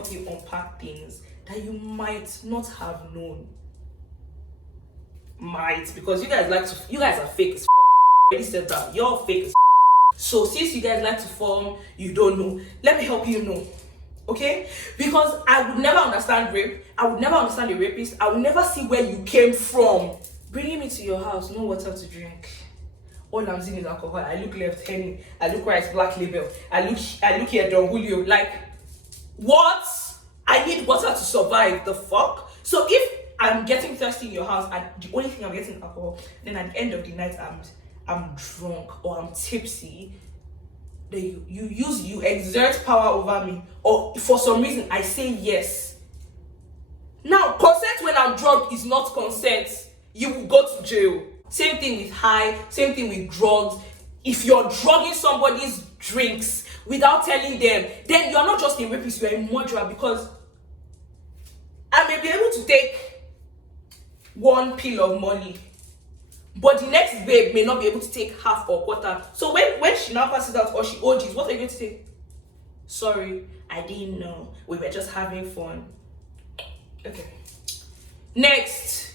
help you unpack things that you might not have known. Because you guys are fake as f***. I already said that. You're fake as f***. So since you guys like to form, you don't know, let me help you know. Okay? Because I would never understand rape. I would never understand a rapist. I would never see where you came from. Bringing me to your house, no water to drink. All I'm seeing is alcohol. I look left, Henny. I look right, Black Label. I look here, Don Julio. Like, what? I need water to survive. The fuck? So if I'm getting thirsty in your house and the only thing I'm getting is alcohol, then at the end of the night I'm drunk or I'm tipsy, then you exert power over me, or for some reason I say yes. Now, consent when I'm drunk is not consent. You will go to jail. Same thing with high, same thing with drugs. If you're drugging somebody's drinks without telling them, then you're not just a rapist, you're a murderer, because I may be able to take one pill of money, but the next babe may not be able to take half or quarter. So when she now passes out or she OGs, what are you going to say? Sorry, I didn't know. We were just having fun. Okay. Next.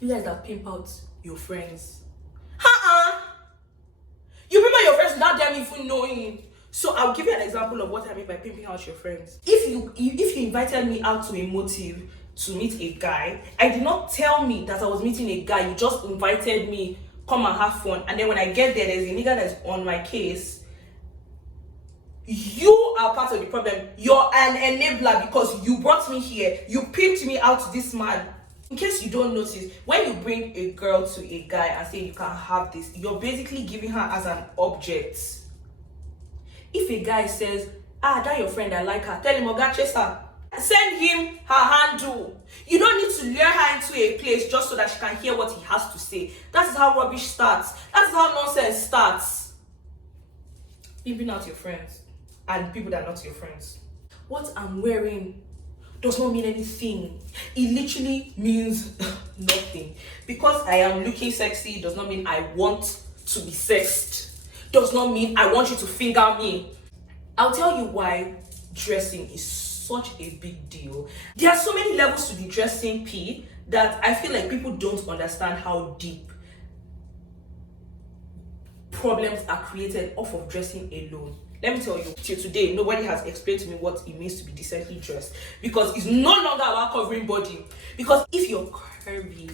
You guys that pimp out your friends. You remember your friends without them even knowing. So I'll give you an example of what I mean by pimping out your friends. If you invited me out to a motive to meet a guy, I did not tell me that I was meeting a guy. You just invited me, come and have fun. And then when I get there, there's a nigga that's on my case. You are part of the problem. You're an enabler because you brought me here. You pimped me out to this man. In case you don't notice, when you bring a girl to a guy and say you can have this, you're basically giving her as an object. If a guy says, that your friend, I like her, tell him, Oga, chase her. Send him her handle. You don't need to lure her into a place just so that she can hear what he has to say. That is how rubbish starts. That is how nonsense starts. Pimping out your friends and people that are not your friends. What I'm wearing does not mean anything. It literally means nothing. Because I am looking sexy does not mean I want to be sexed. Does not mean I want you to finger me. I'll tell you why dressing is such a big deal. There are so many levels to the dressing P that I feel like people don't understand how deep problems are created off of dressing alone. Let me tell you, till today, nobody has explained to me what it means to be decently dressed, because it's no longer about covering body. Because if you're curvy,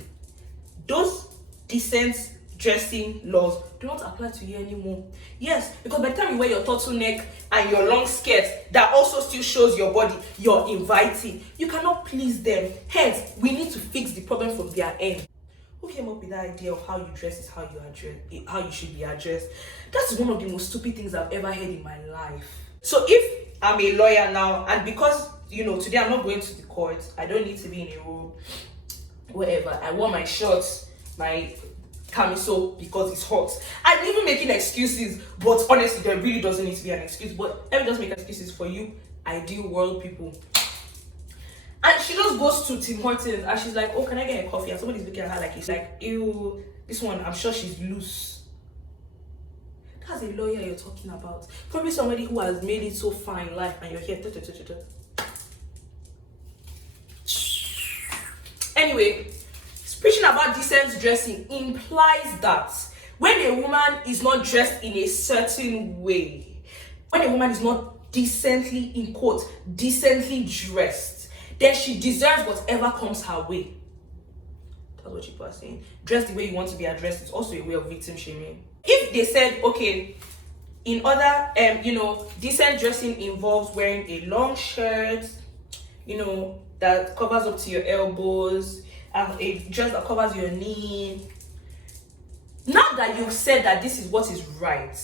those decent dressing laws do not apply to you anymore. Yes, because by the time you wear your turtleneck and your long skirt that also still shows your body, you're inviting. You cannot please them. Hence, we need to fix the problem from their end. Who came up with that idea of how you dress is how you should be addressed? That's one of the most stupid things I've ever heard in my life. So if I'm a lawyer now, and because today I'm not going to the court, I don't need to be in a room, wherever. I wore my shorts, my camisole because it's hot. I'm even making excuses, but honestly, there really doesn't need to be an excuse. But let me just make excuses for you, ideal world people. And she just goes to Tim Hortons and she's like, oh, can I get a coffee? And somebody's looking at her like, it's like, ew, this one, I'm sure she's loose. That's a lawyer you're talking about. Probably somebody who has made it so far in life and you're here. Anyway, preaching about decent dressing implies that when a woman is not dressed in a certain way, when a woman is not decently, in quote, decently dressed, then she deserves whatever comes her way. That's what people are saying. Dress the way you want to be addressed is also a way of victim shaming. If they said, okay, in other, decent dressing involves wearing a long shirt, that covers up to your elbows, a dress that covers your knee. Now that you've said that this is what is right,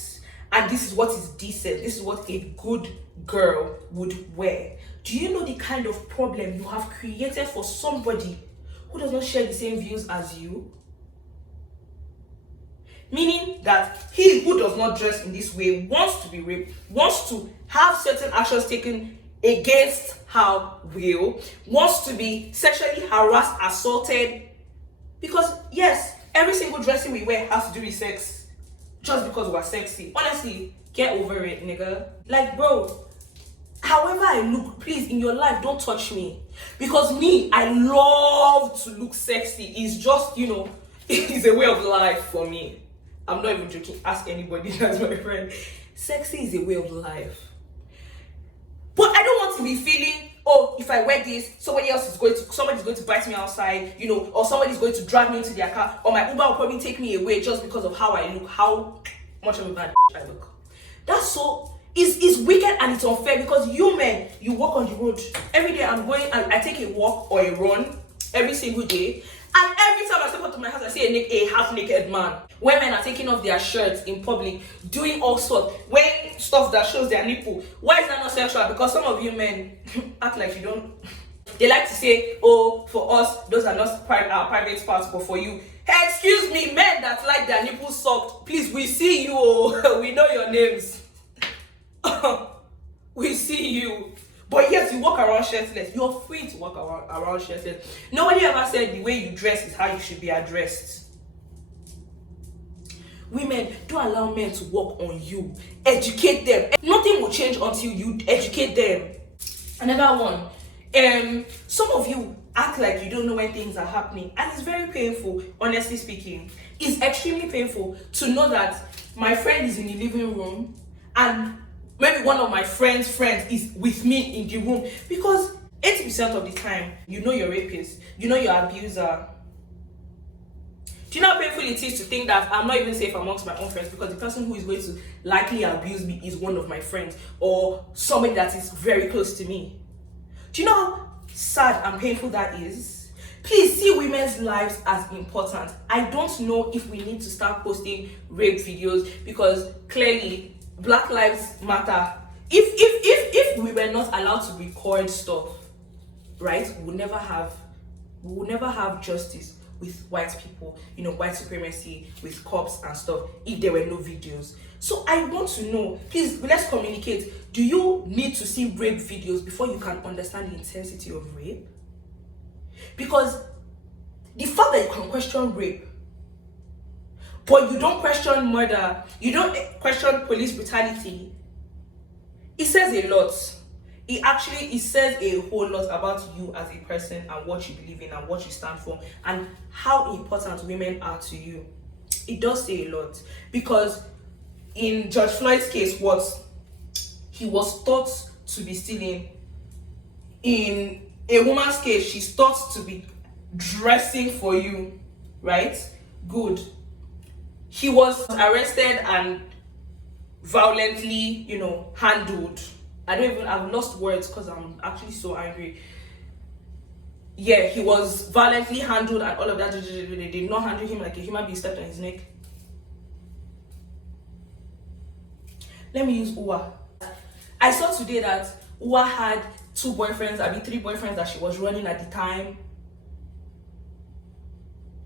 and this is what is decent, this is what a good girl would wear, do you know the kind of problem you have created for somebody who does not share the same views as you? Meaning that he who does not dress in this way wants to be raped, wants to have certain actions taken against her will, wants to be sexually harassed, assaulted. Because yes, every single dressing we wear has to do with sex. Just because we're sexy. Honestly, get over it, nigga. Like, bro, However I look, please, in your life, don't touch me. Because me, I love to look sexy. It's just, it's a way of life for me. I'm not even joking. Ask anybody that's my friend. Sexy is a way of life. But I don't want to be feeling, oh, if I wear this, somebody's going to bite me outside, or somebody's going to drag me into their car, or my Uber will probably take me away just because of how I look, how much of a bad I look. That's so, it's wicked and it's unfair, because you men, you walk on the road. Every day I take a walk or a run every single day. And every time I step up to my house, I see a half-naked man. Women are taking off their shirts in public, doing all sorts, wearing stuff that shows their nipple. Why is that not sexual? Because some of you men act like you don't. They like to say, oh, for us, those are not our private parts, but for you. Hey, excuse me, men that like their nipples sucked, please, we see you. Oh, we know your names. We see you. But yes, you walk around shirtless. You're free to walk around shirtless. Nobody ever said the way you dress is how you should be addressed. Women, don't allow men to walk on you. Educate them. Nothing will change until you educate them. Another one. Some of you act like you don't know when things are happening. And it's very painful, honestly speaking. It's extremely painful to know that my friend is in the living room and maybe one of my friends is with me in the room, because 80% of the time, you know your rapist, you know your abuser. Do you know how painful it is to think that I'm not even safe amongst my own friends because the person who is going to likely abuse me is one of my friends or somebody that is very close to me? Do you know how sad and painful that is? Please see women's lives as important. I don't know if we need to start posting rape videos, because clearly Black Lives Matter. If we were not allowed to record stuff, right, we will never have justice with white people, white supremacy, with cops and stuff, if there were no videos. So I want to know, please, let's communicate. Do you need to see rape videos before you can understand the intensity of rape? Because the fact that you can question rape, but you don't question murder, you don't question police brutality, it says a lot. It says a whole lot about you as a person and what you believe in and what you stand for and how important women are to you. It does say a lot, because in George Floyd's case, what he was thought to be stealing. In a woman's case, she's thought to be dressing for you, right? Good. He was arrested and violently, handled. I've lost words because I'm actually so angry. Yeah, he was violently handled and all of that. They did not handle him like a human being, stepped on his neck. Let me use Uwa. I saw today that Uwa had 3 boyfriends that she was running at the time.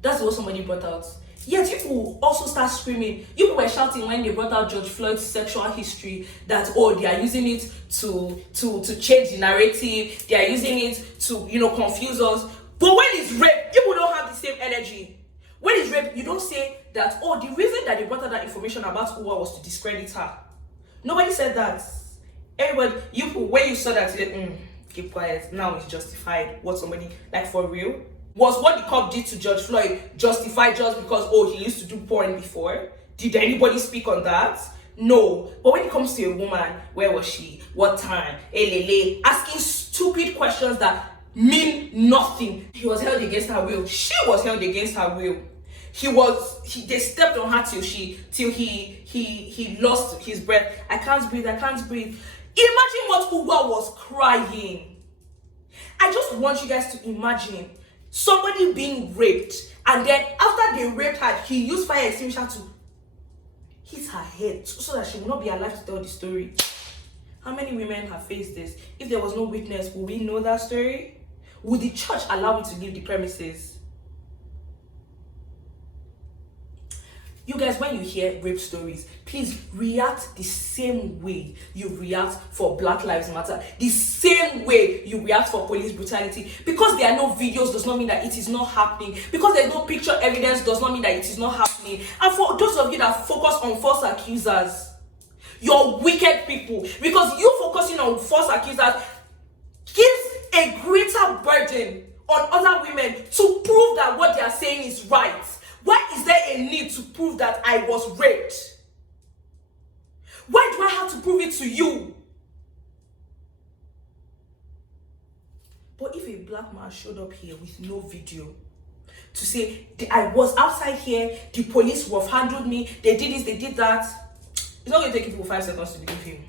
That's what somebody brought out. Yet people also start screaming. You were shouting when they brought out George Floyd's sexual history that, they are using it to change the narrative. They are using it to, confuse us. But when it's rape, people don't have the same energy. When it's rape, you don't say that, the reason that they brought out that information about Uwa was to discredit her. Nobody said that. Everybody, when you saw that, you said, keep quiet. Now it's justified. What somebody, like, for real? Was what the cop did to George Floyd justified just because, he used to do porn before? Did anybody speak on that? No. But when it comes to a woman, where was she? What time? Asking stupid questions that mean nothing. He was held against her will. She was held against her will. They stepped on her till he lost his breath. I can't breathe. Imagine what Uwa was crying. I just want you guys to imagine somebody being raped, and then after they raped her, he used fire extinguisher to hit her head so that she will not be alive to tell the story. How many women have faced this? If there was no witness, would we know that story? Would the church allow you to leave the premises? You guys, when you hear rape stories, please react the same way you react for Black Lives Matter. The same way you react for police brutality. Because there are no videos does not mean that it is not happening. Because there's no picture evidence does not mean that it is not happening. And for those of you that focus on false accusers, You're wicked people. Because you focusing on false accusers gives a greater burden on other women to prove that what they are saying is right. Why is there a need to prove that I was raped? Why do I have to prove it to you? But if a black man showed up here with no video to say, I was outside here, the police would have handled me, they did this, they did that, it's not going to take people 5 seconds to believe him.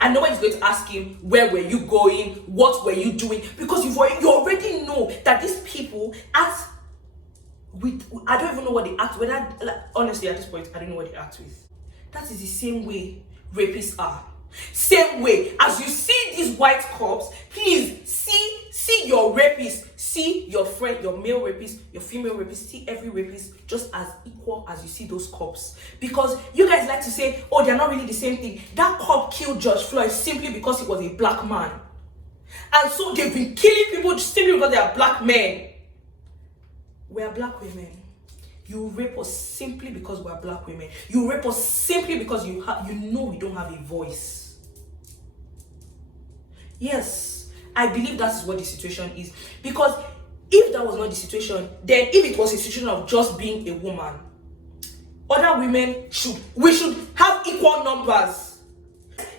And nobody's going to ask him, where were you going? What were you doing? Because you already know that these people act with, I don't even know what they act with. Honestly, at this point, I don't know what they act with. That is the same way rapists are. Same way, as you see these white cops, please see your rapist, see your friend, your male rapist, your female rapist, see every rapist just as equal as you see those cops. Because you guys like to say, oh, they're not really the same thing. That cop killed George Floyd simply because he was a black man. And so they've been killing people simply because they are black men. We are black women. You rape us simply because we are black women. You rape us simply because you know we don't have a voice. Yes, I believe that's what the situation is. Because if that was not the situation, then if it was a situation of just being a woman, other women we should have equal numbers.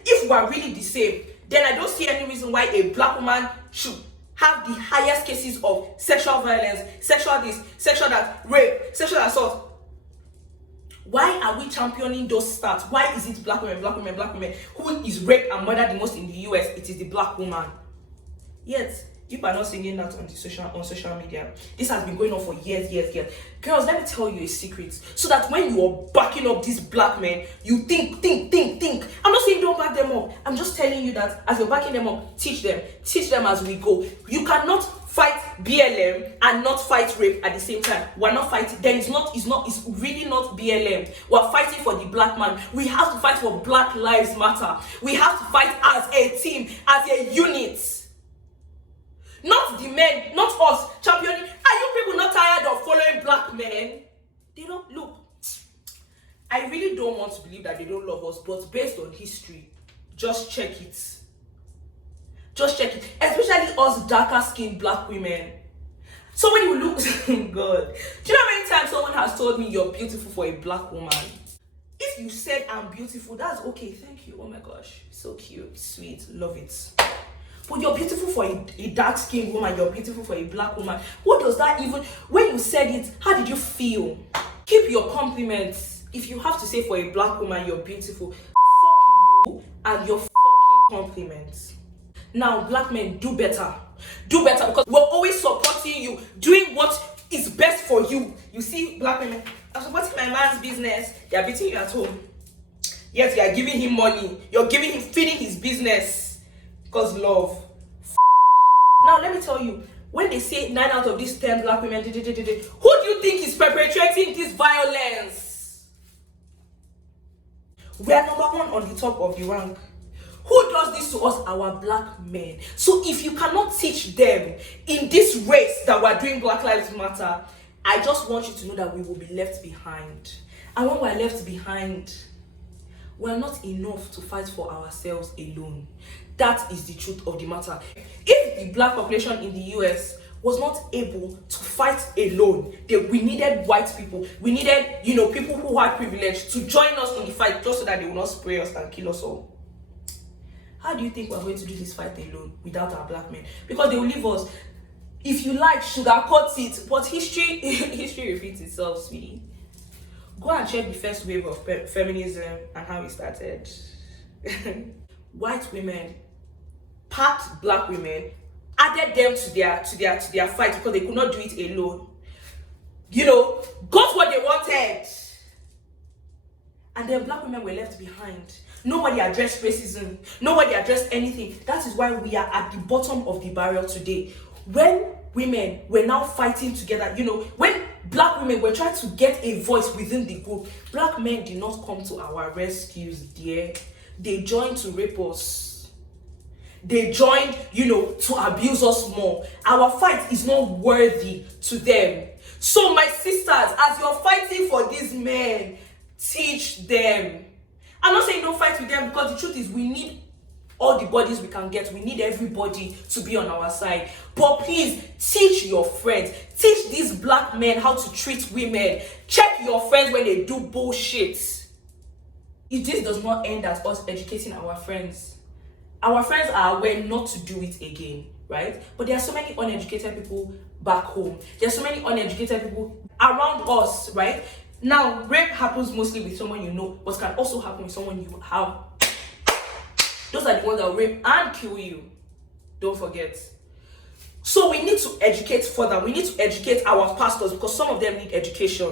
If we are really the same, then I don't see any reason why a black woman should have the highest cases of sexual violence, sexual this, sexual that, rape, sexual assault. Why are we championing those stats? Why is it black women, black women, black women? Who is raped and murdered the most in the US? It is the black woman. Yet, people are not singing that on social media. This has been going on for years. Girls, let me tell you a secret. So that when you are backing up these black men, you think. I'm not saying don't back them up. I'm just telling you that as you're backing them up, teach them as we go. You cannot fight BLM and not fight rape at the same time. We're not fighting. Then it's really not BLM. We're fighting for the black man. We have to fight for Black Lives Matter. We have to fight as a team, as a unit. Not the men, not us championing. Are you people not tired of following black men? They don't look. I really don't want to believe that they don't love us, but based on history, just check it. Just check it. Especially us darker skinned black women. So when you look, God, do you know how many times someone has told me you're beautiful for a black woman? If you said I'm beautiful, that's okay. Thank you. Oh my gosh, so cute, sweet, love it. But you're beautiful for a dark-skinned woman, you're beautiful for a black woman. What does that even, when you said it, how did you feel? Keep your compliments. If you have to say for a black woman you're beautiful, fuck you and your fucking compliments. Now, black men, do better. Do better, because we're always supporting you, doing what is best for you. You see, black women, I'm supporting my man's business. They're beating you at home. Yes, you are giving him money. You're giving him, feeding his business. Because love. Now let me tell you, when they say 9 out of these 10 black women, who do you think is perpetrating this violence? We are number 1 on the top of the rank. Who does this to us? Our black men. So if you cannot teach them in this race that we're doing Black Lives Matter, I just want you to know that we will be left behind. And when we're left behind, we're not enough to fight for ourselves alone. That is the truth of the matter. If the black population in the US was not able to fight alone, we needed white people. We needed, people who had privilege to join us in the fight just so that they will not spray us and kill us all. How do you think we're going to do this fight alone without our black men? Because they will leave us. If you like, sugarcoat it. But history repeats itself, sweetie. Go and check the first wave of feminism and how it started. White women packed black women, added them to their fight because they could not do it alone. Got what they wanted. And then black women were left behind. Nobody addressed racism. Nobody addressed anything. That is why we are at the bottom of the barrel today. When women were now fighting together, when black women were trying to get a voice within the group, black men did not come to our rescues, dear. They joined to rape us. They joined, to abuse us more. Our fight is not worthy to them. So my sisters, as you're fighting for these men, teach them. I'm not saying don't fight with them, because the truth is we need all the bodies we can get. We need everybody to be on our side. But please, teach your friends. Teach these black men how to treat women. Check your friends when they do bullshit. If this does not end at us educating our friends are aware not to do it again, right? But there are so many uneducated people back home. There are so many uneducated people around us, right? Now, rape happens mostly with someone you know, but can also happen with someone you have. Those are the ones that will rape and kill you. Don't forget. So we need to educate further. We need to educate our pastors, because some of them need education,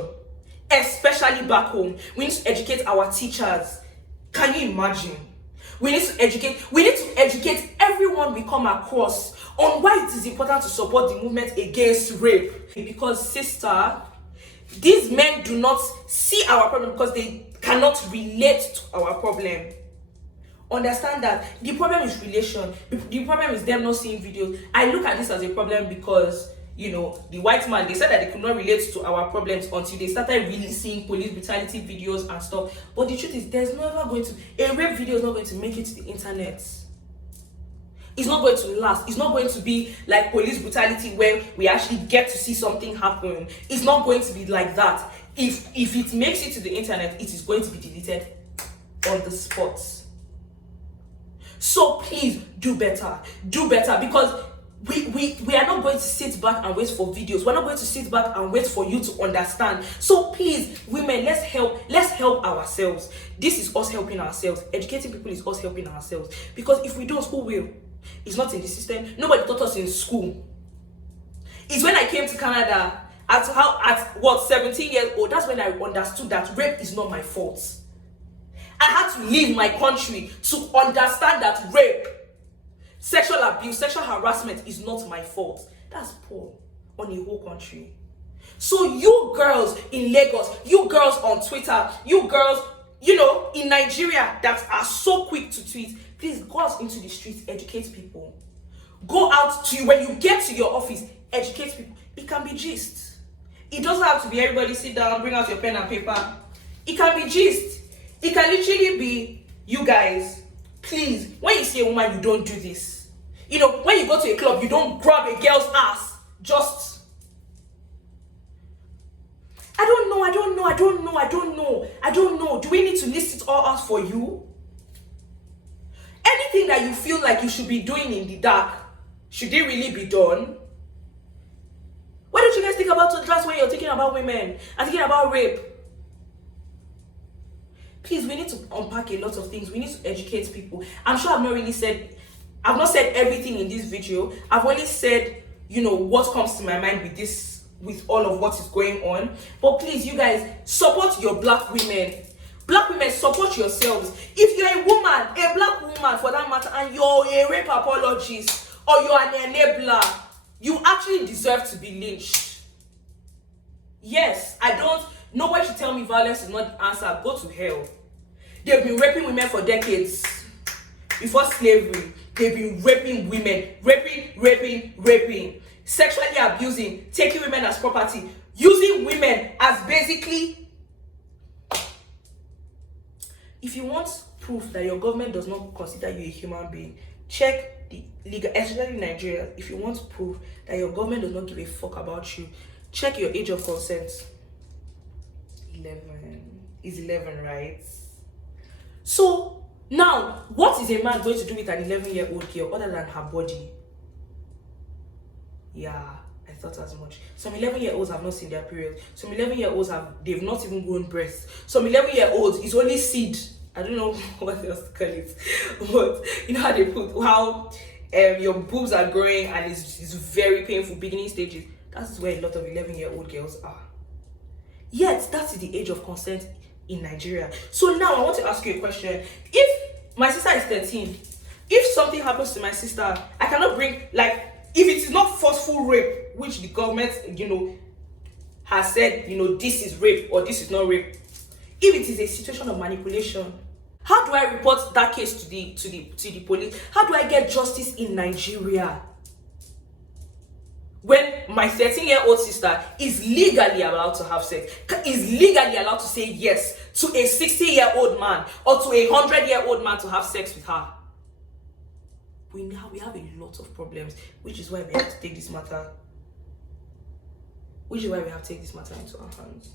especially back home. We need to educate our teachers. Can you imagine? We need to educate everyone we come across on why it is important to support the movement against rape. Because, sister, these men do not see our problem because they cannot relate to our problem. Understand that the problem is relation. The problem is them not seeing videos. I look at this as a problem because, you know, the white man, they said that they could not relate to our problems until they started really seeing police brutality videos and stuff. But the truth is, there's never going to, a rape video is not going to make it to the internet. It's not going to last. It's not going to be like police brutality where we actually get to see something happen. It's not going to be like that. If it makes it to the internet, it is going to be deleted on the spot. So please do better, because we are not going to sit back and wait for videos. We're not going to sit back and wait for you to understand. So please, women, let's help ourselves. This is us helping ourselves. Educating people is us helping ourselves, because if we don't, who will? It's not in the system. Nobody taught us in school. It's when I came to Canada at 17 years old, that's when I understood that rape is not my fault. I had to leave my country to understand that rape, sexual abuse, sexual harassment is not my fault. That's poor on a whole country. So you girls in Lagos, you girls on Twitter, you girls, you know, in Nigeria that are so quick to tweet, please go out into the streets, educate people. Go out to, when you get to your office, educate people. It can be gist. It doesn't have to be everybody sit down, bring out your pen and paper. It can be gist. It can literally be, you guys, please, when you see a woman, you don't do this. You know, when you go to a club, you don't grab a girl's ass. Just, I don't know. Do we need to list it all out for you? Anything that you feel like you should be doing in the dark, should it really be done? Why don't you guys think about class when you're thinking about women and thinking about rape? Please, we need to unpack a lot of things. We need to educate people. I'm sure I've not said everything in this video. I've only said, you know, what comes to my mind with all of what is going on. But please, you guys, support your black women. Black women, support yourselves. If you're a woman, a black woman for that matter, and you're a rape apologist or you're an enabler, you actually deserve to be lynched. Yes, nobody should tell me violence is not the answer. Go to hell. They've been raping women for decades. Before slavery, they've been raping women. Raping. Sexually abusing, taking women as property, using women as basically... If you want proof that your government does not consider you a human being, check the legal, especially in Nigeria. If you want proof that your government does not give a fuck about you, check your age of consent. 11 is 11, right? So now, what is a man going to do with an 11-year-old girl other than her body? Yeah, I thought as much. Some 11-year-olds have not seen their period. Some 11-year-olds they've not even grown breasts. Some 11-year-olds is only seed. I don't know what else to call it, but you know how they put your boobs are growing and it's very painful, beginning stages. That's where a lot of 11-year-old girls are. Yet that is the age of consent in Nigeria. So now I want to ask you a question. If my sister is 13, if something happens to my sister, I cannot bring, like, if it is not forceful rape, which the government, you know, has said, you know, this is rape or this is not rape. If it is a situation of manipulation, how do I report that case to the police? How do I get justice in Nigeria? when my 13-year-old sister is legally allowed to have sex, is legally allowed to say yes to a 60-year-old man or to a 100-year-old man to have sex with her. We have a lot of problems, which is why we have to take this matter into our hands.